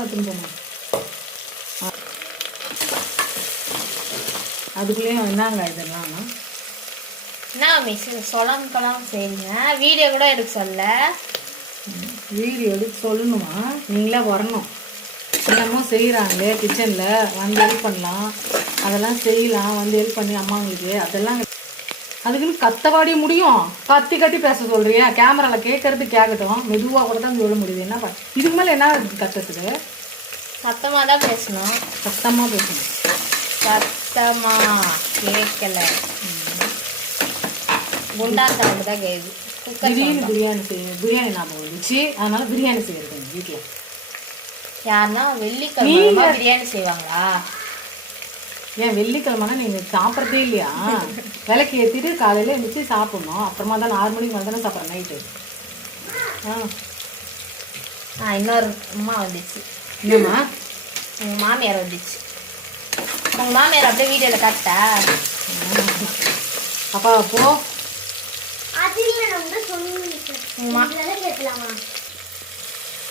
சீக்கிரமா தின்போம். அதுக்குள்ளேயும் என்னங்க இதெல்லாம் என்ன மிஸ் சொல்லலாம் சரிங்க. வீடியோ கூட எடுக்க சொல்ல. வீடியோ எடுக்க சொல்லணுமா? நீங்களே வரணும். என்னமோ செய்கிறாங்களே கிச்சனில் வந்து ஹெல்ப் பண்ணலாம், அதெல்லாம் செய்யலாம். வந்து ஹெல்ப் பண்ணி அம்மாங்களுக்கு அதெல்லாம் அதுக்குன்னு கத்தவாடி முடியும். கத்தி கத்தி பேச சொல்றியா? கேமராவில் கேட்கறது கேட்கட்டும், மெதுவாக கூட தான் சொல்ல முடியுது. என்ன இதுக்கு மேலே என்ன கத்துறது? சத்தமாக தான் பேசணும். சத்தமாக பேசணும். சத்தமா கேட்கல. குண்டா சவுண்டு தான் கேட்குது. திடீர்னு பிரியாணி ஞாபகம் வந்துச்சு, அதனால பிரியாணி செய்யறது வீட்டில். யாருன்னா வெள்ளிக்கிழமை பிரியாணி செய்வாங்களா? ஏன் வெள்ளிக்கிழமைனா நீங்கள் சாப்பிட்றதே இல்லையா? விளக்கு ஏற்றிட்டு காலையில் எழுந்திரிச்சு சாப்பிட்ணும். அப்புறமா தான் 6 மணிக்கு மேலே தானே சாப்பிட்றேன் நைட்டு. இன்னொரு அம்மா வந்துச்சு. என்னம்மா? உங்கள் மாமியார் வந்துச்சு. உங்கள் மாமியார் அப்படியே வீடியோவில் காட்டா? அப்பா போ.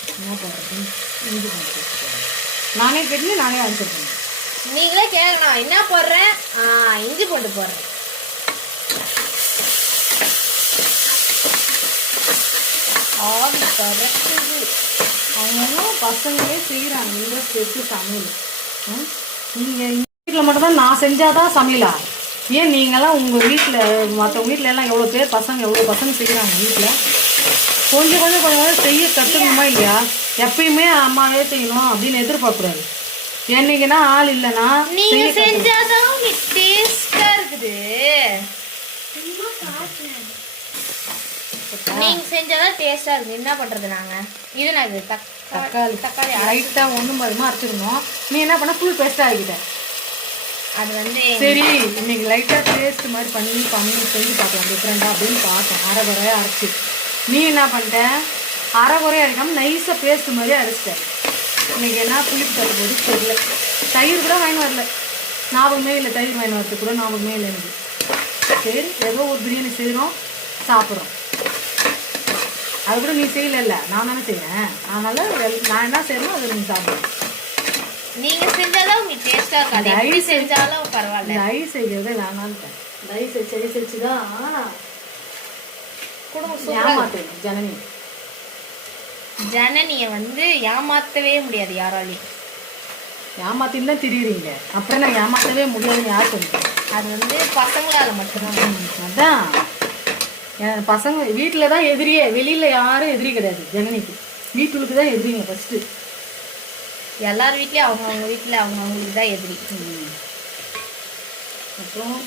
என்ன பண்ணுறது? நானே கேட்டு நானே ஆன்சர் பண்ணேன். நீங்களே கேட்கணும். என்ன போடுறேன்? இஞ்சி பூண்டு போடுறேன். அவங்க பசங்களே செய்கிறாங்க. இந்த ஸ்பெஷல் சமையல் நீங்கள் வீட்டில் மட்டும்தான் நான் செஞ்சாதான் சமையலா? ஏன் நீங்கள்லாம் உங்கள் வீட்டில் மற்றவங்க வீட்டில் எல்லாம் எவ்வளோ பேர் பசங்க எவ்வளோ பசங்க செய்கிறாங்க வீட்டில். கொஞ்சம் கொஞ்சம் செய்ய கற்றுக்கணுமா இல்லையா? எப்பயுமே அம்மாவே செய்யணும் அப்படின்னு எதிர்பார்க்கக்கூடாது. என்னைக்குன்னா ஆள் இல்லைன்னா நீங்க செஞ்சாதான் டேஸ்டா இருக்குது. நீங்க செஞ்சாதான் டேஸ்டா இருக்குது. என்ன பண்றது நாங்க? இது நான் தக்காளி லைட்டா ஒண்ணும் பாருமா அரைச்சிடணும். நீ என்ன பண்ண ஃபுல் பேஸ்டா ஆகிட்ட. அது வந்து சரி இன்னைக்கு லைட்டா பேஸ்ட் மாதிரி பண்ணி செஞ்சு பார்க்கலாம் டிஃப்ரெண்டா அப்படின்னு பார்த்தேன். அரை குறையா அரைச்சி நீ என்ன பண்ணிட்ட? அரை குறையா அரைக்காம நைஸா பேஸ்ட் மாதிரி அரைச்சிட்டேன். இன்னைக்கு என்ன புளிப்பு தட்டு போது தெரியல. தயிர் கூட வாங்கி வரல, ஞாபகமே இல்லை. தயிர் வாங்கி வரது கூட ஞாபகமே இல்லை எனக்கு. சரி ஏதோ ஒரு பிரியாணி செய்கிறோம், சாப்பிட்றோம். அது கூட நீ செய்யல, நான் தானே செய்யறேன். அதனால நான் என்ன செய்யணும் அதை நீ சாப்பிடுறேன். நீங்க செஞ்சாதான் உங்களுக்கு டேஸ்டா இருக்காது. எப்படி செஞ்சாலும் பரவாயில்ல. தயவு செய்யறதே வேணான்ட்டேன். தயவு செஞ்சுதான் குடும்பம் ஏமாத்து ஜனனி. ஜனனியை வந்து ஏமாத்தவே முடியாது யாராலையும். ஏமாத்தின்னு தான் திரியுறீங்க. அப்புறம் நான் ஏமாத்தவே முடியாதுன்னு யார் சொல்லுங்க? அது வந்து பசங்களால மட்டும்தான். அதான் என் பசங்க வீட்டில் தான் எதிரியே, வெளியில் யாரும் எதிரி கிடையாது ஜனனிக்கு. வீட்டுக்கு தான் எதிரிங்க ஃபஸ்ட்டு. எல்லார் வீட்லேயும் அவங்கவுங்க வீட்டில் அவங்கவுங்களுக்கு தான் எதிரி. அப்புறம்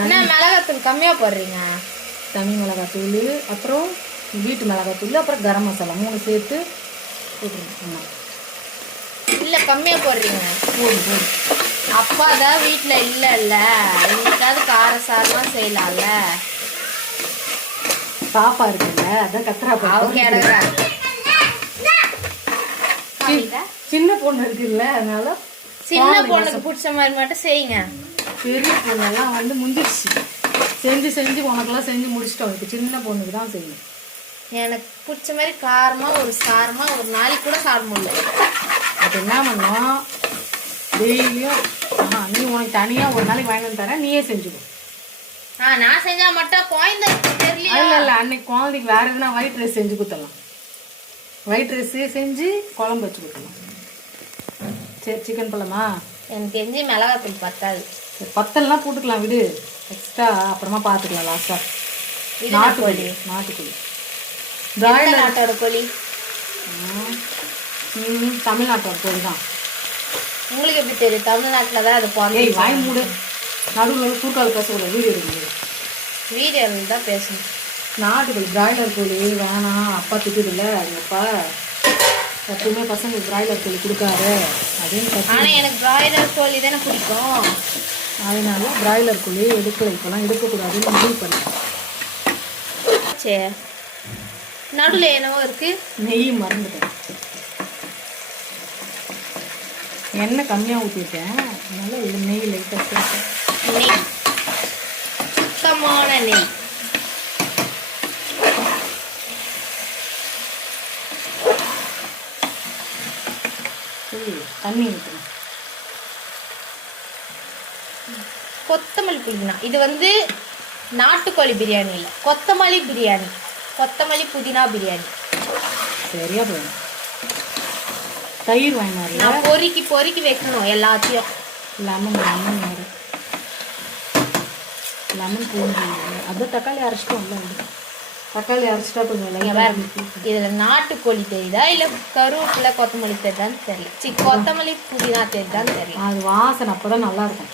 என்ன மிளகாத்தூள் கம்மியாக போடுறீங்க? தனி மிளகாத்தூள், அப்புறம் வீட்டு மிளகாத்தூள், அப்புறம் கரம் மசாலா 3 சேர்த்து போட்டுருங்க. இல்லை கம்மியாக போடுறீங்க. போடு. அப்பா தான் வீட்டில் இல்லைல்ல, இன்னைக்காவது காரசாரமாக செய்யலாம்ல. பாப்பா இருக்குல்ல, அதான் கத்துறா. அவங்க சின்ன பொண்ணு இருக்குல்ல, அதனால சின்ன பொண்ணுக்கு பிடிச்ச மாதிரி மட்டும் செய்யுங்க. பெரிய பொண்ணெல்லாம் வந்து முந்திடுச்சு. செஞ்சு உனக்கெல்லாம் செஞ்சு முடிச்சுட்டோம். இப்போ சின்ன பொண்ணுக்கு தான் செய்யணும். எனக்கு பிடிச்ச மாதிரி காரமாக ஒரு சாரமாக ஒரு நாளைக்கு கூட சாப்பிட முடியல. அது என்ன பண்ணோம்? டெய்லியும் நீ உனக்கு தனியாக ஒரு நாளைக்கு வாங்கி வந்து தரேன், நீயே செஞ்சுக்கோ. நான் செஞ்சா மட்டும் குழந்தை தெரியல. இல்லை அன்னைக்கு குழந்தைக்கு வேற எதுனா ஒயிட் ரைஸ் செஞ்சு கொடுத்தலாம். ஒயிட் ரைஸே செஞ்சு குழம்பு வச்சு கொடுக்கலாம். சரி சிக்கன் பழமா? எனக்கு தெரிஞ்சு மிளகாத்தூள் பத்தாது. பத்தல்லாம் போட்டுக்கலாம், விடு. எக்ஸ்ட்ரா அப்புறமா பார்த்துக்கலாம் லாஸ்ட்டாக. நாட்டுக்கோழி பிராய்லர். நாட்டோட கோழி தமிழ்நாட்டோட கோழி தான். உங்களுக்கு எப்படி தெரியும்? தமிழ்நாட்டில் தான் அது போங்க. வாய் மூடு. நடுவில் கூட்டால் பேசக்கூடாது. வீடியோ எடுக்கணும். வீடியோவில் தான் பேசணும். நாட்டுக்கோழி பிராய்லர் கோழி வேணாம், அப்பா திட்டுதில்ல. அப்பா எப்பவுமே பசங்களுக்கு பிராய்லர் கோழி கொடுக்காரு அப்படின்னு. ஆனால் எனக்கு பிராய்லர் கோழி தானே பிடிக்கும். அதனால பிராய்லர் கோழி எடுக்கல, இப்போலாம் எடுக்கக்கூடாதுன்னு முடிவு பண்ணேன். சரி நடுவில் என்னவோ இருக்கு. நெய் மறந்துட்டேன், எண்ணெய் கம்மியாக ஊற்றிட்டேன். அதனால இது நெய் லைட்டாக சேர்த்தேன். நெய் சுத்தமான நெய். தண்ணி ஊற்றணும். கொத்தமல்லி புதினா. இது வந்து நாட்டுக்கோழி பிரியாணி இல்லை, கொத்தமல்லி பிரியாணி, கொத்தமல்லி புதினா பிரியாணி. சரியா போயிடும். தயிர் வாங்கினாரு. நான் பொறுக்கி வைக்கணும் எல்லாத்தையும். லெமன் வேறு, லெமன் பூண்டு. அது தக்காளி அரைச்சிட்டோம்ல, தக்காளி அரைச்சிட்டா கொஞ்சம். இதில் நாட்டுக்கோழி தெரியுதா இல்லை கருவேப்பிலை கொத்தமல்லி தெரியுதான்னு தெரியல. கொத்தமல்லி புதினா தெரியுதான்னு தெரியல. அது வாசனை அப்போ தான் நல்லாயிருக்கும்.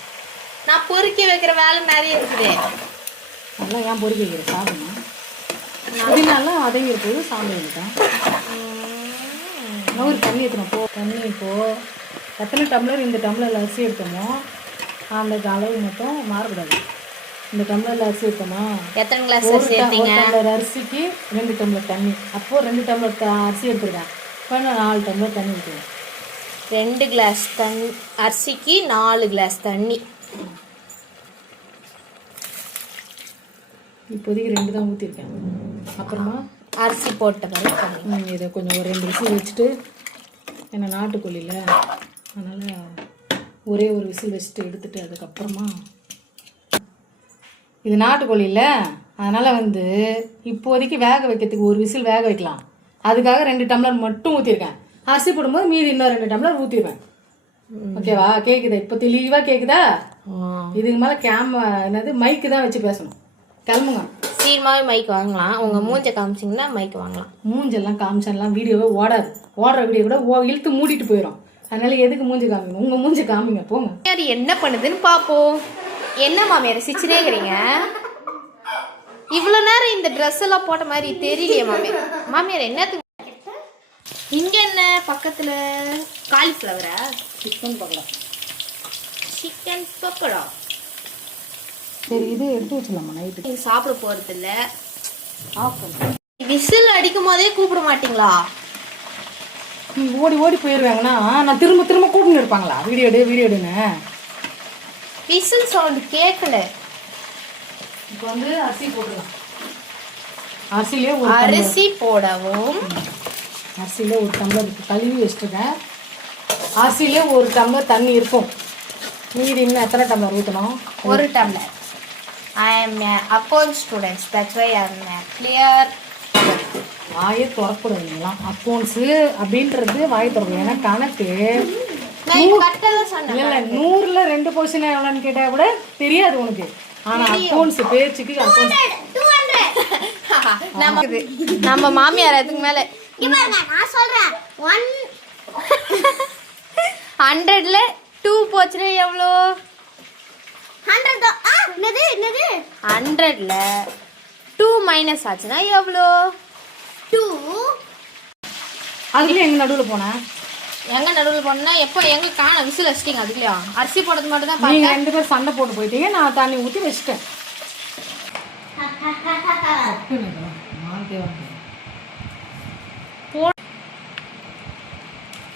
நான் பொறுக்கி வைக்கிற வேலை நிறைய இருக்குது. நல்லா ஏன் பொறுக்கி வைக்கிற சாப்பிடணும். புதினாலாம் வதங்கி இருப்போது சாப்பிட வேண்டிட்டேன். ஒரு தண்ணி ஊற்றணும். தண்ணி இப்போது எத்தனை டம்ளர் இந்த டம்ளரில் அரிசி எடுத்தோமோ அந்த அளவு மட்டும் மாறக்கூடாது. இந்த டம்ளரில் அரிசி எடுத்தோமா, எத்தனை கிளாஸ் சேர்த்தீங்க? 1 டம்ளர் அரிசிக்கு 2 டம்ளர் தண்ணி. அப்போது 2 டம்ளர் அரிசி எடுத்துருக்கேன். இப்போ நான் 4 டம்ளர் தண்ணி ஊற்றுவேன். 2 கிளாஸ் தண்ணி அரிசிக்கு 4 கிளாஸ் தண்ணி. இப்போதைக்கு 2 தான் ஊற்றிருக்கேன். அப்புறமா அரிசி போட்ட பிறகு தண்ணி. இதை கொஞ்சம் ஒரு 2 விசில் வச்சுட்டு, ஏன்னா நாட்டுக்கோழியில் அதனால் ஒரே ஒரு விசில் வச்சுட்டு எடுத்துட்டு அதுக்கப்புறமா, இது நாட்டுக்கோழி இல்லை அதனால் வந்து இப்போதைக்கு வேக வைக்கிறதுக்கு ஒரு விசில் வேக வைக்கலாம். அதுக்காக 2 டம்ளர் மட்டும் ஊற்றிருக்கேன். அரிசி போடும்போது மீதி இன்னும் 2 டம்ளர் ஊற்றிடுவேன். ஓகேவா? கேட்குதா? இப்போ தெளிவாக கேட்குதா? இதுக்கு மேலே என்னது மைக்கு தான் வச்சு பேசணும். கிளம்புங்க. சீக்கிரமாகவே மைக் வாங்கலாம். உங்கள் மூஞ்சை காமிச்சிங்கன்னா மைக் வாங்கலாம். மூஞ்செல்லாம் காமிச்செல்லாம் வீடியோவே ஓடாது. ஓடுற வீடியோ கூட இழுத்து மூடிட்டு போயிடும். அதனால எதுக்கு மூஞ்சி காமிங்க? உங்கள் மூஞ்சி காமிங்க போங்க. அது என்ன பண்ணுதுன்னு பார்ப்போம். என்ன மாமியார் சிரிச்சுனே இருக்கிறீங்க? இவ்வளோ நேரம் இந்த ட்ரெஸ் எல்லாம் போட்ட மாதிரி தெரியலையே மாமியார். மாமியார் என்னத்துக்கு இங்கே என்ன பக்கத்தில் காலிஃப்ளவரா? சிக்கன் பக்கடா. சிக்கன் பக்கோடா. சரி, இது எடுத்து வச்சிடலாமா நைட்டு? நீங்கள் சாப்பிட போகிறது இல்லை. ஆஃப் பண்ணு. விசில் அடிக்கும் போதே கூப்பிட மாட்டீங்களா? ஓடி ஓடி போயிடுவாங்கன்னா நான் திரும்ப திரும்ப கூப்பிட்டு இருப்பாங்களா? வீடியோ எடுன்னு. விசில் சவுண்ட் கேட்கல. இப்போ வந்து அரிசி போட்டுடலாம். அரிசி போடவும். அரிசியிலே 1 டம்ளர் கழுவி வச்சுருக்கேன். அரிசியிலே 1 டம்ளர் தண்ணி இருக்கும். மீதி இன்னும் எத்தனை டம்ளர் ஊற்றணும்? 1 tumbler. I am an accounts student. That's why I am clear. வாயை திறக்கூடாது. நீங்களாம் அக்கௌண்ட்ஸு அப்படின்றது வாயை திறக்கும். ஏன்னா கணக்கு இல்லை, 100ல் 2 பொசிஷன் எவ்வளோன்னு கேட்டால் கூட தெரியாது உனக்கு. ஆனால் அக்கௌண்ட்ஸ் பேச்சுக்கு நம்ம மாமியார் அதுக்கு மேலே 100ல் 2 போச்சுன்னா எவ்வளோ? 100ல் 2 மைனஸ் ஆச்சுன்னா எவ்வளோ? 2. அதுலேயும் எங்கள் நடுவில் போனேன். எங்க நடுவில் போனா எப்போ எங்க காண விசில் வச்சிட்டீங்க? அதுக்குலையா அரிசி போடுறது மட்டும் தான் நீங்க 2 பேரும் சண்டை போட்டு போயிட்டீங்க. நான் தண்ணி ஊற்றி வச்சுட்டேன்.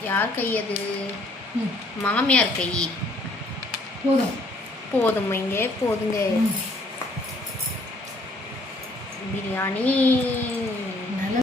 யார் கை அது? மாமியார் கை. போதும் இங்கே போதுங்க. பிரியாணி